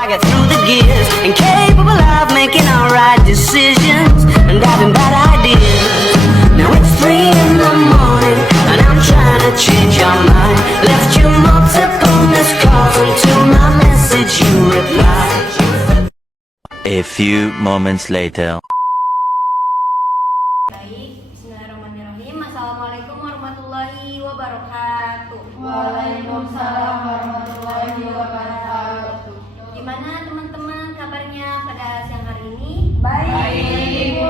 I get through the gears, incapable of making alright decisions, and having bad ideas. Now it's 3 in the morning, and I'm trying to change your mind. Left you multiple missed calls until my message you replied. A few moments later. Baik, bismillahirrahmanirrahim. Assalamualaikum warahmatullahi wabarakatuh. Waalaikumsalam warahmatullahi wabarakatuh. Gimana teman-teman kabarnya pada siang hari ini? Baik. Ibu,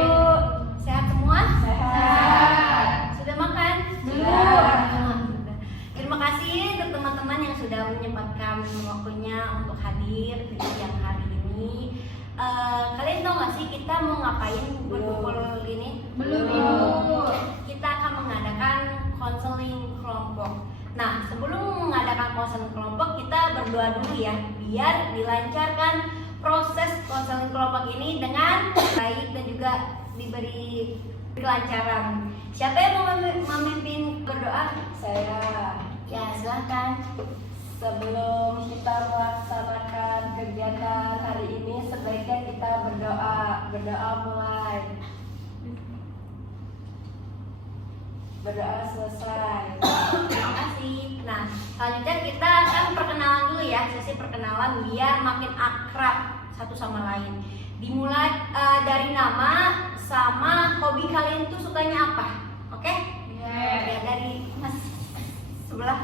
sehat semua? Sehat. Sudah makan? Belum. Terima kasih untuk teman-teman yang sudah menyempatkan waktunya untuk hadir di siang hari ini. Kalian tahu nggak sih kita mau ngapain berkumpul ini? Belum. Kita akan mengadakan konseling kelompok. Nah, sebelum mengadakan konseling kelompok, kita berdoa dulu ya, biar dilancarkan proses konseling kelompok ini dengan baik dan juga diberi kelancaran. Siapa yang mau memimpin berdoa? Saya. Ya, silakan. Sebelum kita melaksanakan kegiatan hari ini, sebaiknya kita berdoa. Berdoa mulai. Berdoa selesai. Terima kasih. Nah, selanjutnya kita akan perkenalan dulu ya, sesi perkenalan biar makin akrab satu sama lain. Dimulai dari nama sama hobi kalian tuh sukanya apa? Oke? Ya, dari Mas sebelah.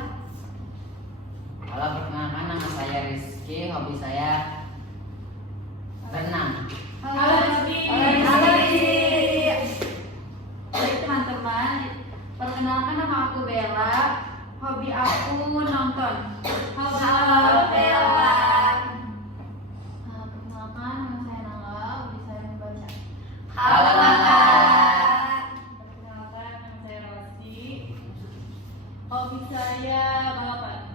Halo, perkenalkan nama saya Rizky, hobi saya renang. Halo Rizky. Halo, Rizky. Baik teman-teman, perkenalkan nama aku Bella, hobi aku nonton. Halo, Bella. Perkenalkan nama saya Nala, hobi saya membaca. Halo, Nala. Perkenalkan nama saya Rosi, hobi saya balapan.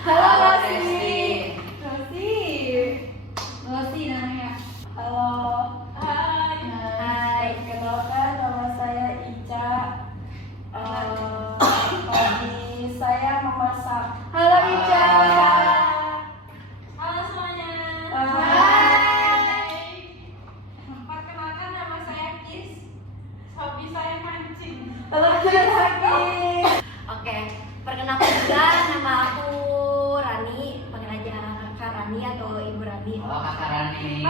Halo Rosi. Rosi namanya. Halo. Hai. Perkenalkan nama saya Ica. Hobi saya memasak. Halo Ica. Halo semuanya. Hai. Perkenalkan nama saya Kis. Hobi saya mancing. Halo Kis. Oke, perkenalkan juga nama aku Rani, panggil aja Kak Rani atau Ibu Rani. Halo Kakak Rani.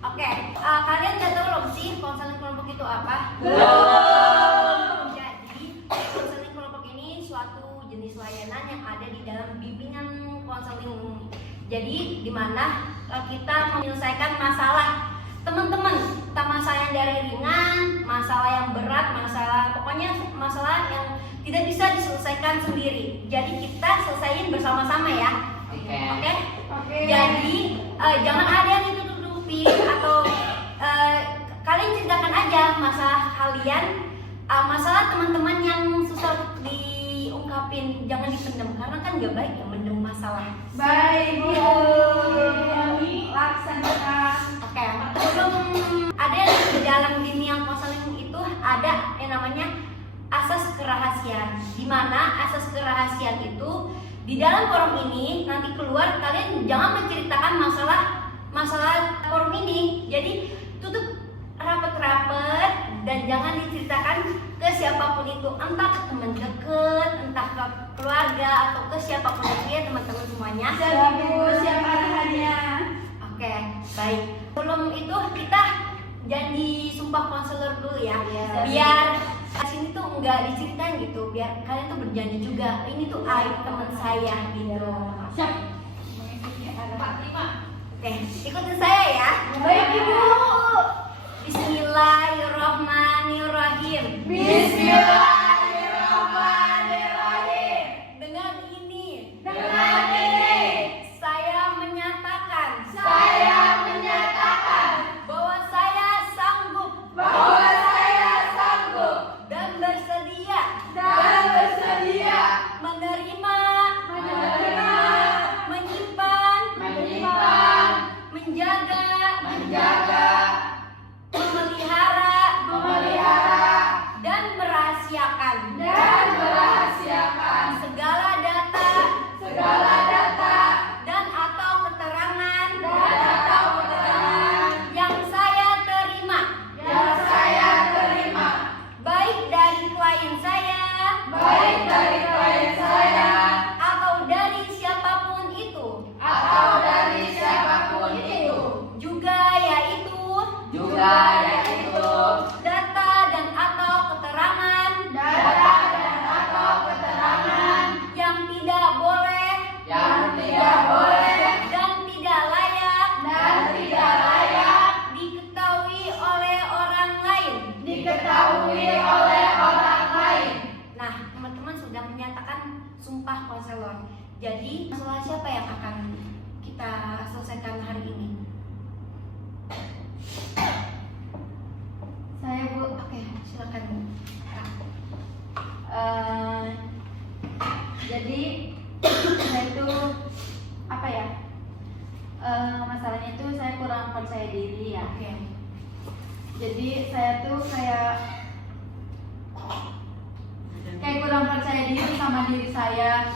Oke, kalian udah tahu belum sih konseling kelompok itu apa? Belum. Jadi, konseling kelompok ini suatu jenis layanan yang ada di dalam bimbingan konseling. Jadi, di mana kita menyelesaikan masalah teman-teman, entah masalah yang dari ringan, masalah yang berat, pokoknya masalah yang tidak bisa diselesaikan sendiri. Jadi kita selesaiin bersama-sama ya. Oke. Oke. Jadi jangan ada yang ditutupi atau kalian ceritakan aja masalah kalian, masalah teman-teman yang susah diungkapin, jangan dipendam karena kan gak baik ya mendem masalah. Baik Bu. Laksanakan. Oke, sebelum ada yang di dalam dunia konseling itu ada yang namanya asas kerahasiaan. Di mana asas kerahasiaan itu di dalam forum ini nanti keluar, kalian jangan menceritakan masalah forum ini. Jadi tutup rapet-rapet dan jangan diceritakan ke siapapun itu, entah ke teman dekat, entah ke keluarga atau ke siapapun itu ya teman-teman semuanya. Siap Bu, siap arahannya. Oke, baik. Sebelum itu kita janji sumpah konselor dulu ya. Biar di sini tuh nggak diceritain gitu, biar kalian tuh berjanji juga. Ini tuh aib teman saya gitu. Siap. Oke, ikutin saya ya. Baik Ibu. Bismillahirrahmanirrahim. Bismillahirrahmanirrahim. Dengan ini Dengan ini saya menyatakan bahwa saya sanggup bahwa saya sanggup dan bersedia dan bersedia menerima, menyimpan, menjaga, memelihara, dan merahasiakan dan merahasiakan segala data konselor. Jadi masalah siapa yang akan kita selesaikan hari ini? Saya Bu. Oke, silakan Bu. Jadi saya itu apa ya? Masalahnya itu saya kurang percaya diri ya. Oke. Jadi saya tuh kayak kurang percaya diri sama diri saya.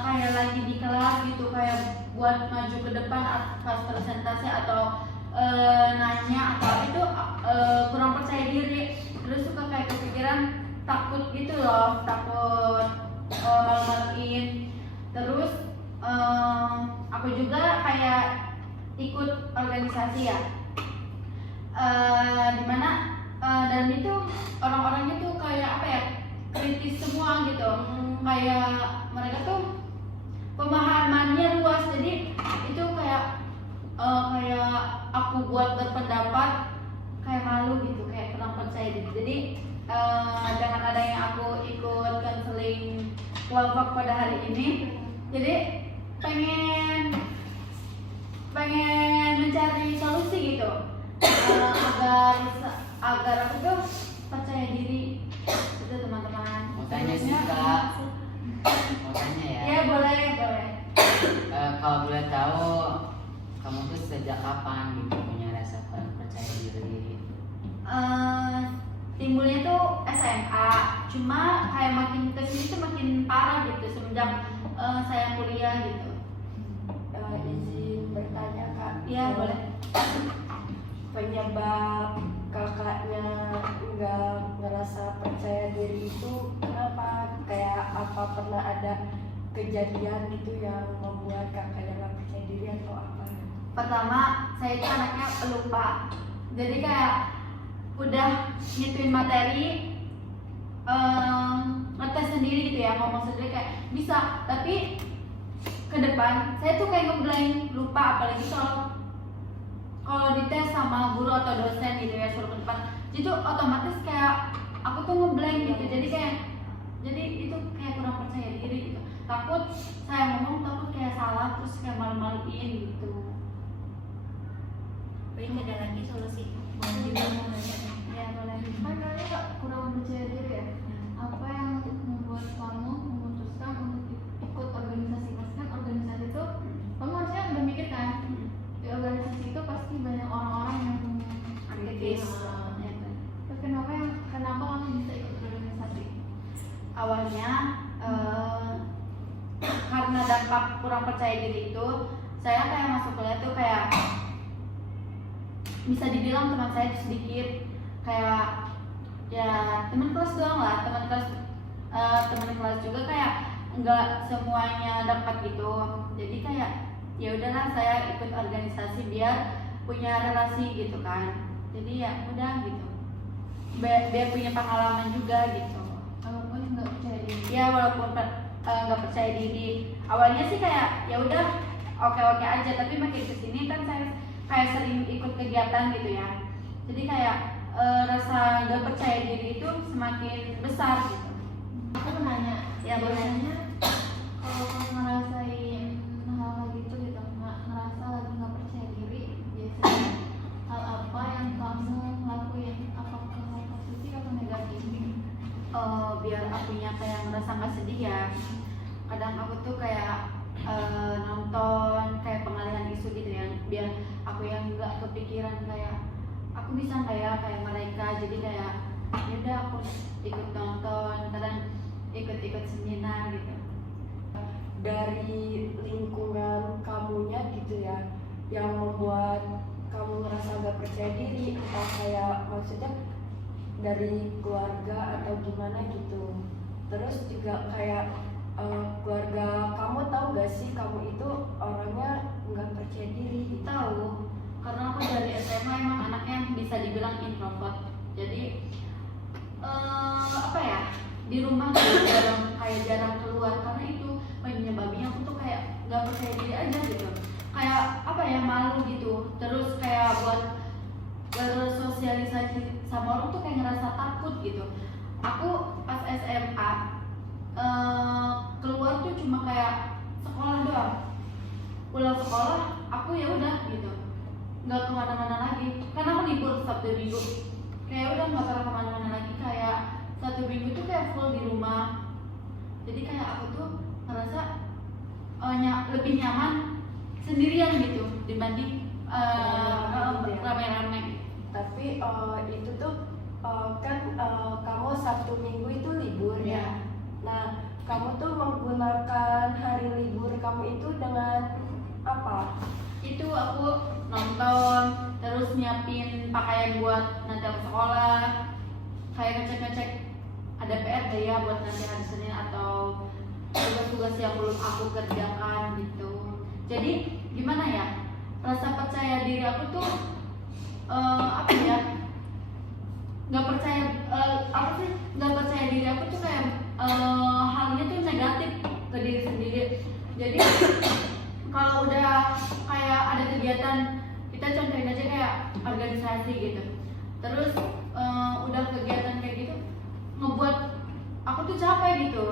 Kayak lagi di kelas gitu, kayak buat maju ke depan pas presentasi atau nanya atau itu kurang percaya diri. Terus suka kayak kepikiran takut gitu loh, takut malu-maluin. Terus aku juga kayak ikut organisasi ya, dimana dan itu orang-orangnya tuh kayak apa ya, kritis semua gitu. Kayak mereka tuh pemahamannya luas, jadi itu kayak aku buat berpendapat kayak malu gitu, kayak kurang percaya diri. Jadi dengan adanya aku ikut konseling kelompok pada hari ini, jadi pengen mencari solusi gitu, agar aku tuh percaya diri itu teman-teman. Mau tanya sih Kak, mau tanya ya. Ya boleh. Kalau boleh tahu, kamu tuh sejak kapan gitu punya rasa kurang percaya diri? Timbulnya tuh SMA, cuma kayak makin kesini tuh makin parah gitu semenjak saya kuliah gitu. Izin bertanya Kak. Iya boleh. Penyebab kakaknya nggak ngerasa percaya diri itu kenapa? Kayak apa, pernah ada kejadian gitu yang membuat kakaknya nggak percaya diri atau apa? Pertama, saya itu anaknya pelupa. Jadi kayak udah ngituin materi, ngetes sendiri gitu ya, ngomong sendiri kayak bisa, tapi ke depan saya tuh kayak ngeblank, lupa, apalagi kalau dites sama guru atau dosen gitu ya, suruh ke depan, itu otomatis kayak aku tuh ngeblank gitu. Jadi itu kayak kurang percaya diri gitu, takut saya ngomong takut kayak salah, terus kayak malu-maluin gitu. Baik, ada lagi solusi. Ya boleh. Kan kayaknya Kak kurang percaya diri ya. Apa yang membuat kamu memutuskan untuk ikut organisasi? Pasti kan organisasi itu kamu harusnya udah mikir kan, di organisasi itu pasti banyak orang-orang yang Aktivis. Ya kan? Terus kenapa kamu bisa ikut organisasi? Awalnya karena dampak kurang percaya diri itu, saya kayak masuk kuliah tuh kayak bisa dibilang teman saya tuh sedikit, kayak ya teman kelas doang lah, teman kelas juga kayak nggak semuanya dapat gitu. Jadi kayak ya udahlah saya ikut organisasi biar punya relasi gitu kan. Jadi ya udah gitu, biar punya pengalaman juga gitu. Walaupun nggak percaya diri. Ya walaupun nggak percaya diri, awalnya sih kayak ya udah oke aja, tapi makin kesini kan saya kayak sering ikut kegiatan gitu ya, jadi kayak rasa nggak percaya diri itu semakin besar gitu. Aku mau nanya, Ya, boleh. biasanya kalau kamu ngerasain hal gitu ngerasa lagi nggak percaya diri, biasanya hal apa yang kamu lakuin? Apakah hal positif atau negatif? Biar akunya kayak ngerasa nggak sedih ya, kadang aku tuh kayak nonton kayak pengalihan isu gitu ya, biar aku yang nggak kepikiran kayak aku bisa nggak ya kayak mereka. Jadi kayak yaudah aku ikut nonton, kadang ikut seminar gitu. Dari lingkungan kamunya gitu ya, yang membuat kamu merasa nggak percaya diri, atau kayak maksudnya dari keluarga atau gimana gitu. Terus juga kayak keluarga kamu tahu gak sih kamu itu orangnya nggak percaya diri gitu? Tahu, karena aku dari SMA emang anaknya bisa dibilang introvert. Jadi apa ya, di rumah tuh jarang keluar, karena itu penyebabnya aku tuh kayak nggak percaya diri aja gitu, kayak apa ya, malu gitu. Terus kayak buat bersosialisasi sama orang tuh kayak ngerasa takut gitu. Aku pas SMA keluar tuh cuma kayak sekolah doang. Pulang sekolah aku ya udah gitu, nggak kemana-mana lagi karena aku libur Sabtu Minggu, kayak udah nggak pernah kemana-mana lagi, kayak satu minggu tuh kayak full di rumah. Jadi kayak aku tuh ngerasa lebih nyaman sendirian gitu dibanding rame-rame. Tapi itu tuh kan kamu Sabtu Minggu itu libur ya. Nah, kamu tuh menggunakan hari libur kamu itu dengan apa? Itu aku nonton, terus nyiapin pakaian buat nanti aku sekolah, kayak ngecek-ngecek ada PR gak ya buat nanti hari Senin atau tugas-tugas yang belum aku kerjakan gitu. Jadi gimana ya, rasa percaya diri aku tuh apa ya, nggak percaya nggak percaya diri aku tuh kayak halnya tuh negatif ke diri sendiri. Jadi kalau udah kayak ada kegiatan, kita contohin aja kayak organisasi gitu, terus udah kegiatan kayak gitu ngebuat aku tuh capek gitu.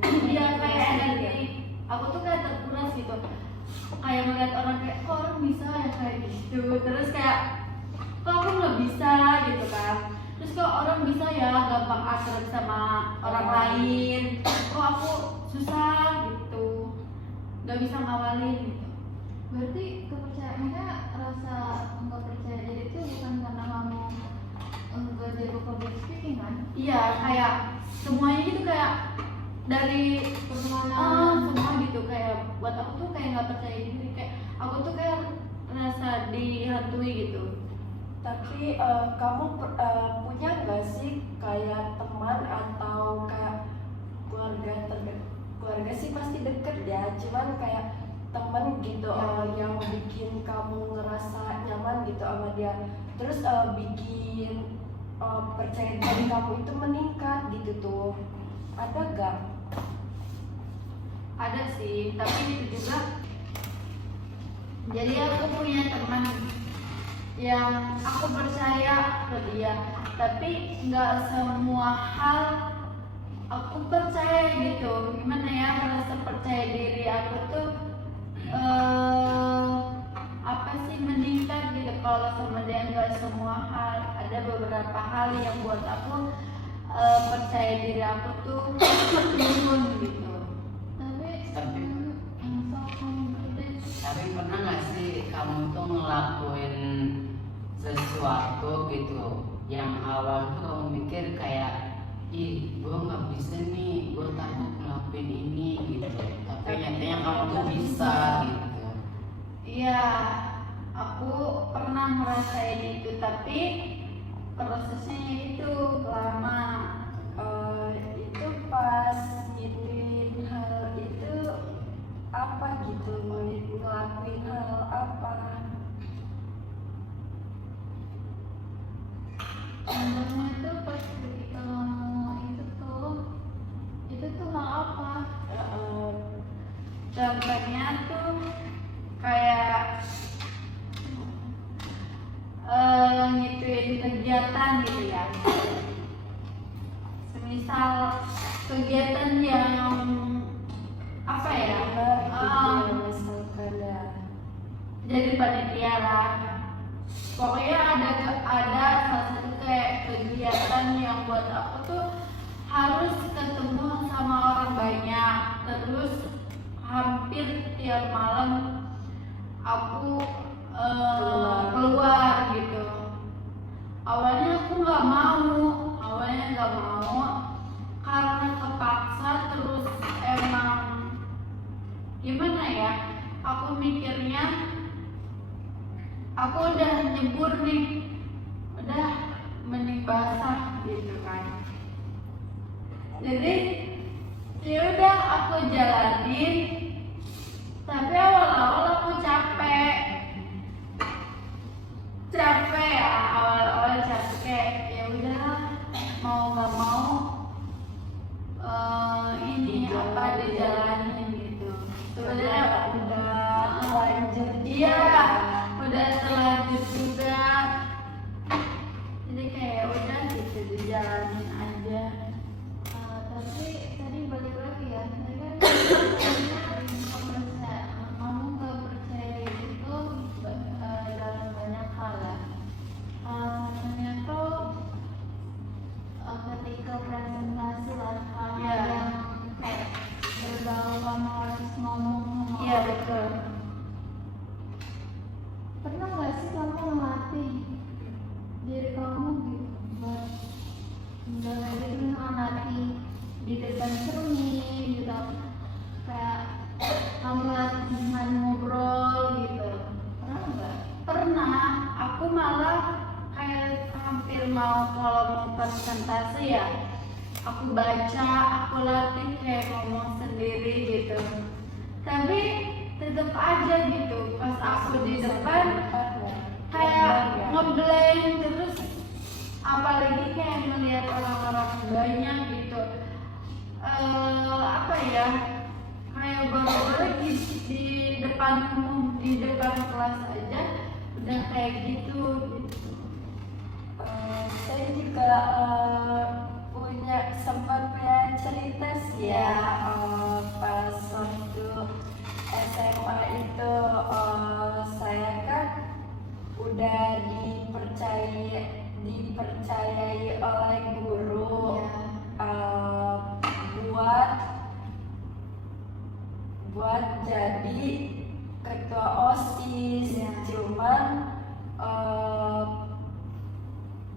Dia kayak energi aku tuh kayak terkuras gitu, kayak ngeliat orang kayak kok orang bisa ya kayak gitu, terus kayak kok aku nggak bisa gitu kan, terus kok orang bisa ya gampang akrab sama orang lain, kok aku susah gitu, nggak bisa ngawalin gitu. Berarti kepercayaannya, rasa nggak percaya diri itu bukan karena kamu enggak jago public speaking kan? Iya, kayak semuanya gitu, kayak dari Pertemanan. semua gitu, kayak buat aku tuh kayak nggak percaya diri, kayak aku tuh kayak rasa dihantui gitu. Tapi kamu punya nggak sih kayak teman atau kayak keluarga keluarga sih pasti deket ya, cuman kayak temen gitu yang bikin kamu ngerasa nyaman gitu sama dia, terus bikin percaya diri kamu itu meningkat gitu tuh, ada gak? Ada sih, tapi itu juga. Jadi aku punya teman yang aku percaya ke dia, tapi nggak semua hal aku percaya gitu. Gimana ya, merasa percaya diri aku tuh apa sih, meningkat gitu kalau sama dia. Nggak semua hal, ada beberapa hal yang buat aku percaya diri aku tuh turun gitu. Tapi Tapi pernah nggak sih kamu tuh ngelakuin sesuatu gitu yang awal tuh kamu mikir kayak ih gue nggak bisa nih, gue takut ngelakuin ini gitu, tapi nyatanya kamu tuh bisa gitu. Iya, aku pernah ngerasain itu, tapi prosesnya itu lama. Itu pas ngelakuin hal itu apa gitu, ngelakuin hal apa? contohnya tuh pas ketika kamu itu tuh hal apa? Contohnya tuh kayak ngituin kegiatan gitu ya. Semisal kegiatan yang apa ya, Misalkan ya, jadi panitia lah. Pokoknya ada salah satu kayak kegiatan yang buat aku tuh harus ketemu sama orang banyak, terus hampir tiap malam aku keluar gitu. Awalnya aku nggak mau karena kepaksa, terus emang gimana ya, aku mikirnya aku udah nyebur nih, udah mending basah gitu kan. Jadi ya udah aku jalanin, tapi awal-awal aku capek ya, awal-awal capek. Ya udah, mau nggak mau ini apa dijalanin gitu. Sebenarnya udah lanjut, iya udah terlanjur juga, jadi kayak udah gitu dijalanin aja. Tapi tadi balik lagi ya, tadi kan betul. Pernah nggak sih kamu melatih diri kamu gitu buat melatih di depan cermin gitu, kayak kamu latihan ngobrol gitu, pernah nggak? Pernah, aku malah kayak hampir kalau mau presentasi ya, aku baca, aku latih kayak ngomong sendiri gitu. Tapi tetap aja gitu, pas aku di depan kayak ngeblank terus, apalagi kayak melihat orang-orang banyak gitu. Apa ya? Kayak baru-baru di depan umum, di depan kelas aja udah kayak gitu. Saya juga sempat punya cerita sih ya, pas waktu SMA itu saya kan udah dipercayai oleh guru buat jadi ketua OSIS. Cuman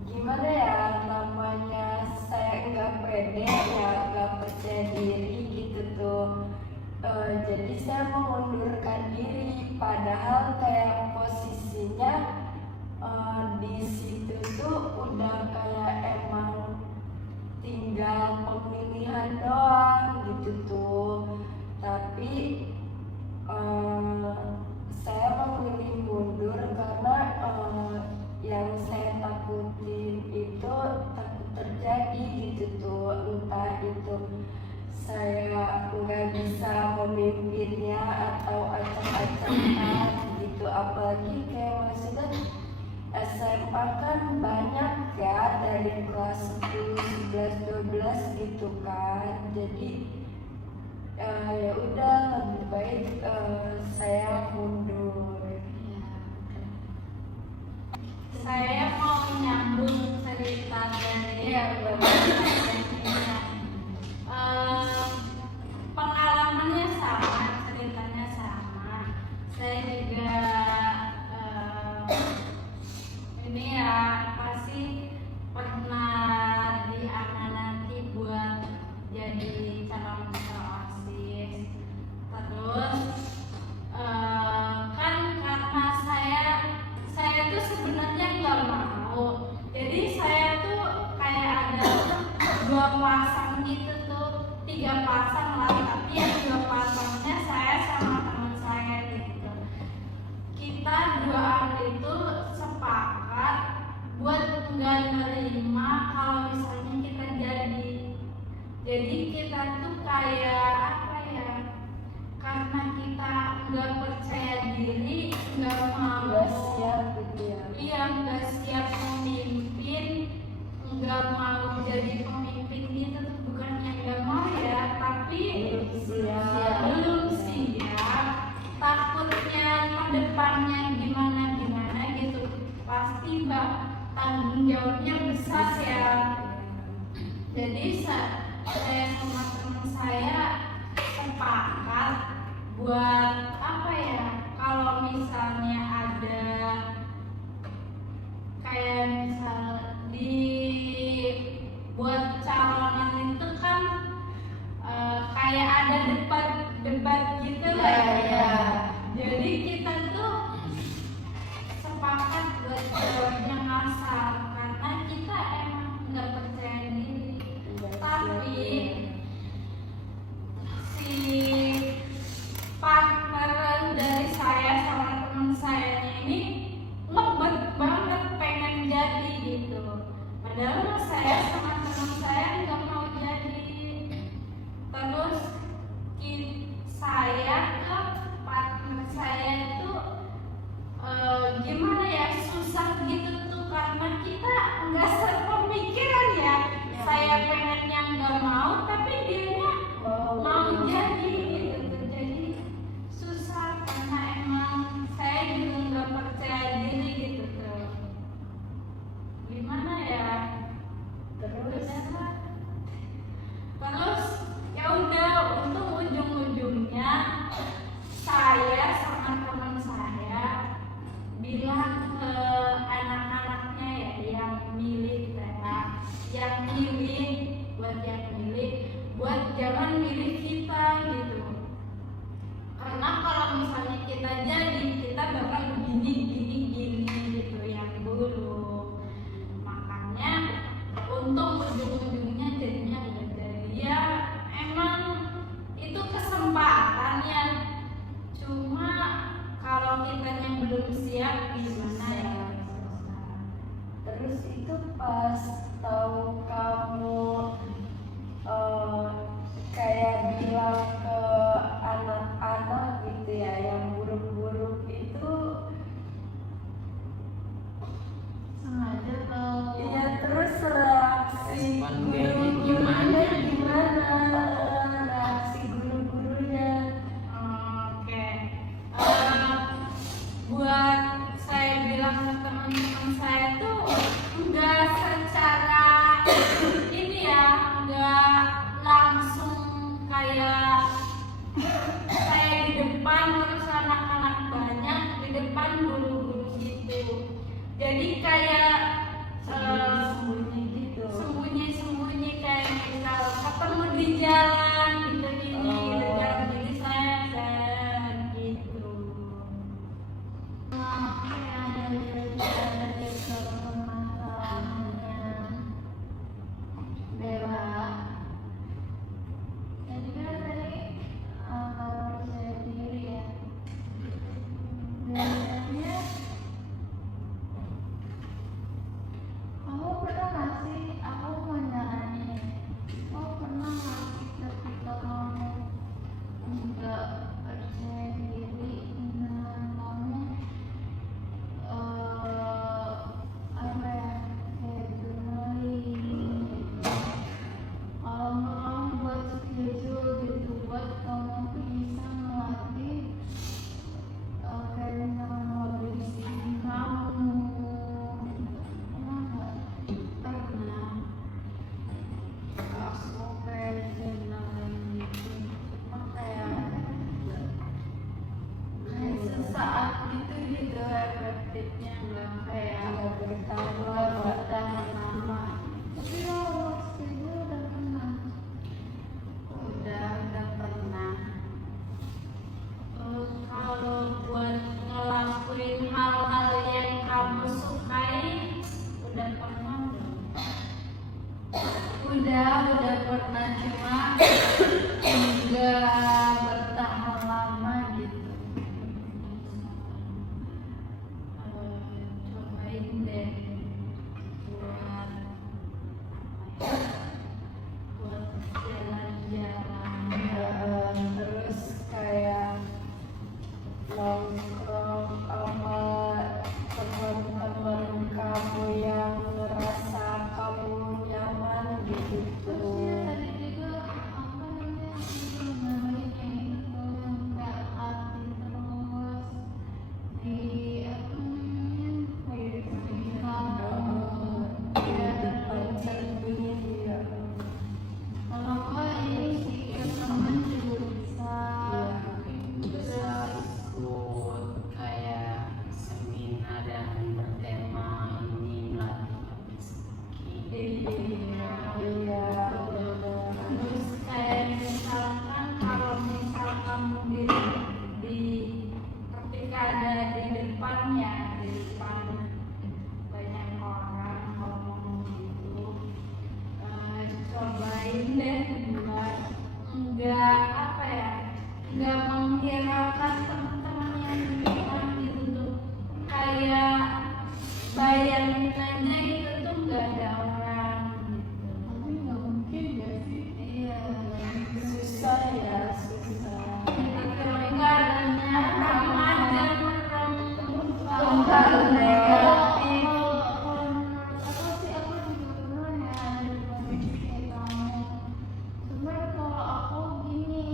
gimana ya, namanya saya nggak pede ya, nggak percaya diri gitu tuh. Jadi saya mengundurkan diri, padahal kayak posisinya di situ tuh udah kayak emang tinggal pemilihan doang gitu tuh. Tapi saya memilih mundur karena yang saya takutin itu takut terjadi gitu tuh, entah itu saya nggak bisa memimpinnya atau acak-acakan gitu. Apalagi kayak maksudnya SMA kan banyak ya, dari kelas 10, 11, 12 gitu kan. Jadi ya udah, lebih baik saya mundur. Saya mau menyambung cerita dari pengalamannya sama, ceritanya sama. Saya juga ini ya, pasti pernah diamanati buat jadi calon ketua OSIS. Terus kan karena saya tuh sebenarnya nggak mau, jadi saya tuh kayak ada 2 pasang gitu tuh, 3 pasang lah, tapi yang 2 pasangnya saya sama teman saya gitu. Kita 2 orang itu sepakat buat nggak nerima kalau misalnya kita jadi kita tuh kayak apa ya, karena kita nggak percaya diri, nggak mau, Nggak siap gitu ya. iya nggak siap memimpin, nggak mau jadi pemimpin gitu tuh. Bukannya nggak mau ya, tapi belum siap, takutnya ke depannya gimana gitu, pasti tanggung jawabnya besar ya. Jadi saya sama teman saya sepakat buat apa ya, kalau misalnya ada kayak misal buat calonan itu kan kayak ada debat gitu lah ya. Jadi kita tuh sepakat buat jawabnya ngasal karena kita emang nggak percaya diri. Tapi si partner dari saya sama teman saya ini ngebet banget pengen jadi gitu. Padahal saya sama teman saya nggak mau jadi. Terus saya gimana ya. Terus itu pas tahu kamu kayak bilang ke anak-anak gitu ya yang buruk-buruk itu, sengaja atau iya, terus reaksi Respon dia guru-gurunya gimana? Reaksi guru-gurunya. Oke. Buat saya bilang ke teman-teman saya tuh enggak secara ini ya, enggak langsung kayak saya di depan terus anak-anak banyak di depan guru-guru gitu. Jadi kayak Sembunyi gitu. sembunyi-sembunyi kayak misal ketemu di jalan gitu gini, di jalan gini saya gitu. Sesaat itu gitu efektifnya nggak kayak bertahan lama. tapi lo waktu itu udah pernah Udah pernah. Kalau buat ngelakuin hal-hal yang kamu sukai, udah pernah belum? Udah pernah, cuma enggak bertahan lama gitu. Cobain deh buat jalan-jalan. Terus kayak nongkrong sama teman-teman kamu yang ngerasa kamu nyaman gitu. terus ya tadi juga apa namanya ngomongin yang itu yang nggak hati terus di apa namanya di kamu Ya, depan cermin ya. kalau nggak ini sih ke temen juga bisa bisa ikut kayak seminar yang bertema ini melatih public speaking. Iya, Terus kayak misalkan kalau misal kamu di ketika ada di depan ya, di depan banyak orang ngomong gitu, cobain deh enggak apa ya, enggak menghiraukan teman-teman yang di depan gitu tuh, kayak bayangin aja gitu tuh enggak ada orang gitu. tapi nggak mungkin ya sih. Iya, susah ya, susah. karena remaja merem Kalau negatif. aku sih aku juga pernah ya ada di posisi kayak kamu. Sebenarnya kalau aku gini,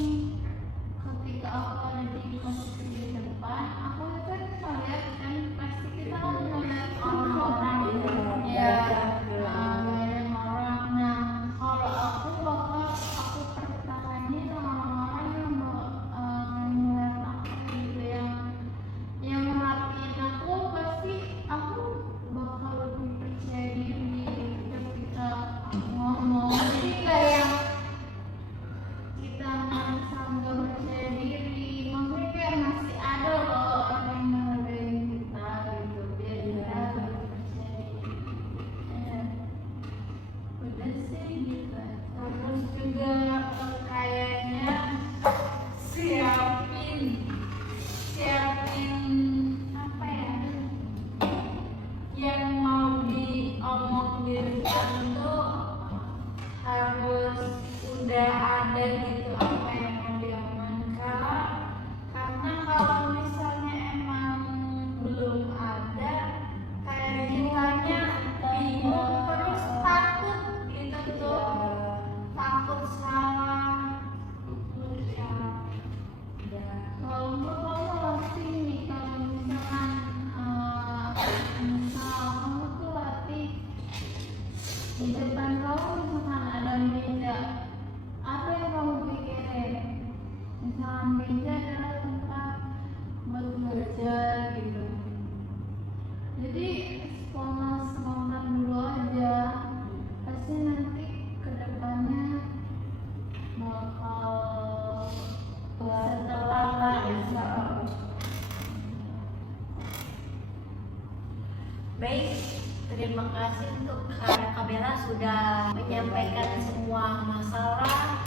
ketika aku ada di posisi di depan, aku kan ngeliat kan pasti kita kan ngeliat orang-orang ya, banyak orang. Nah, kalau aku bakal aku pertahanin orang-orang yang ngeliat aku gitu yang merhatiin aku, pasti aku bakal lebih percaya diri ketika aku ngomong. Jadi kayak kita merasa nggak percaya diri, maksudnya kayak masih ada loh orang yang menghargai kita gitu, biar kita lebih percaya diri. Ya, udah sih gitu. Terus juga kayaknya siapin apa ya, kalau menurut kamu latih nih, kalau misalkan misal kamu tuh latih di depan kamu misalkan ada meja, apa yang kamu pikirin? Misalkan meja adalah tempat buat belajar gitu. Jadi spontan dulu aja, pasti nanti kedepannya bakal tertata ya. Baik, terima kasih untuk Kak Bella sudah menyampaikan semua masalah,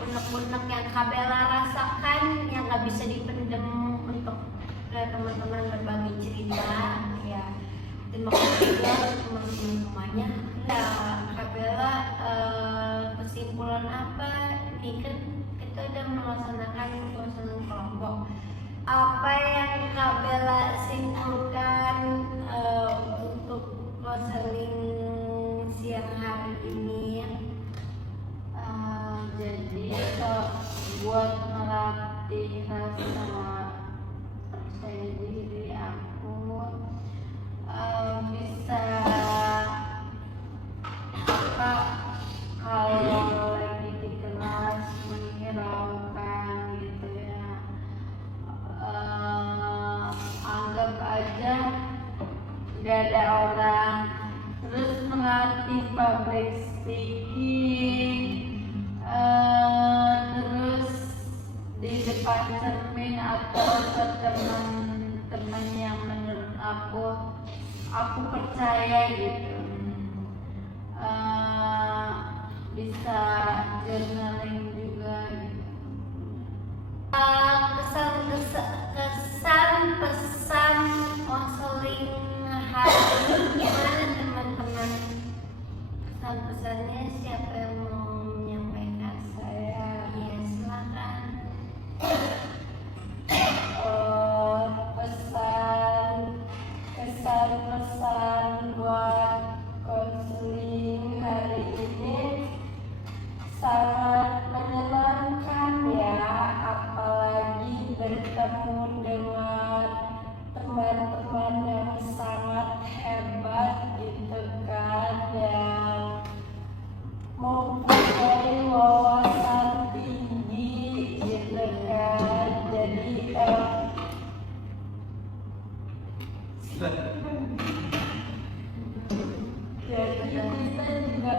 unek-unek yang Kak Bella rasakan yang nggak bisa dipendam untuk teman-teman berbagi cerita. Ya, terima kasih juga teman-teman semuanya. Ya, Kak Bella, kesimpulan apa? Ini kan kita udah melaksanakan konseling kelompok. Apa yang Kak Bella simpulkan untuk konseling siang hari ini? Jadi buat melatih rasa percaya diri aku, bisa apa, kalau lagi di kelas menghiraukan gitu ya, anggap aja gak ada orang, terus melatih public speaking, terus di depan cermin atau ke teman-teman yang menurut aku percaya gitu. Bisa journaling juga gitu. Kesan pesan konseling hari ini gimana teman-teman? Kesan pesannya siapa yang mau menyampaikan? Saya Iya, silakan. kesan-pesan buat konseling hari ini sangat menyenangkan ya, apalagi bertemu dengan teman-teman yang sangat hebat gitu kan, yang mempunyai wawasan tinggi gitu kan. Jadi kita juga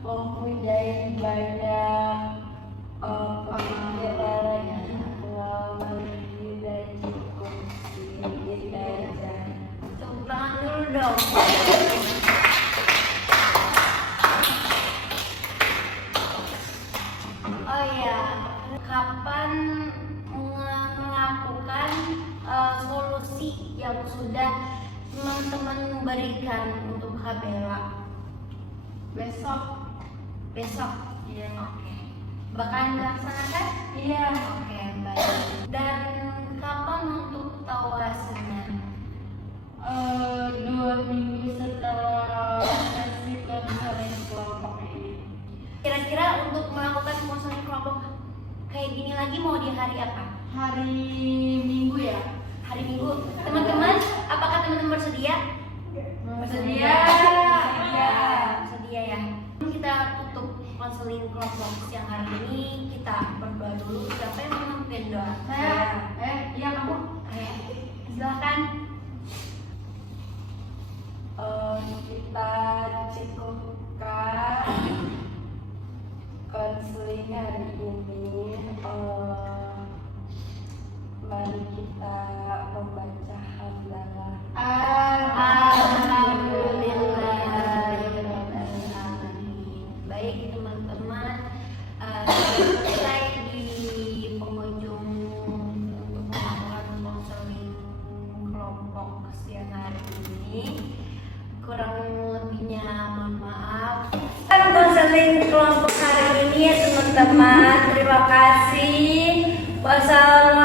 mempunyai banyak pemikiran yang pengalaman dan cukup kita aja. Tepuk tangan dulu dong. Oh iya, kapan melakukan solusi yang sudah teman-teman berikan untuk Kak Bella? Besok Besok? Iya, oke. Bakalan dilaksanakan? iya, Oke, baik. Dan kapan untuk tahu hasilnya? 2 minggu setelah sesi konseling kelompok ini. Kira-kira untuk melakukan konseling kelompok kayak gini lagi mau di hari apa? Hari Minggu ya? Hari Minggu. Teman-teman, apakah teman-teman bersedia? Bersedia. Bersedia ya. Kita tutup konseling kelompok siang hari ini. Kita berdoa dulu. Siapa yang mau memimpin doa? Iya kamu. Silakan. Kita cukupkan konseling hari ini. Mari kita membaca hamdalah. Baik teman-teman, selesai di penghujung untuk melakukan konseling kelompok siang hari ini. Kurang lebihnya mohon maaf. Konseling kelompok hari ini ya teman-teman. Terima kasih. Wassalamualaikum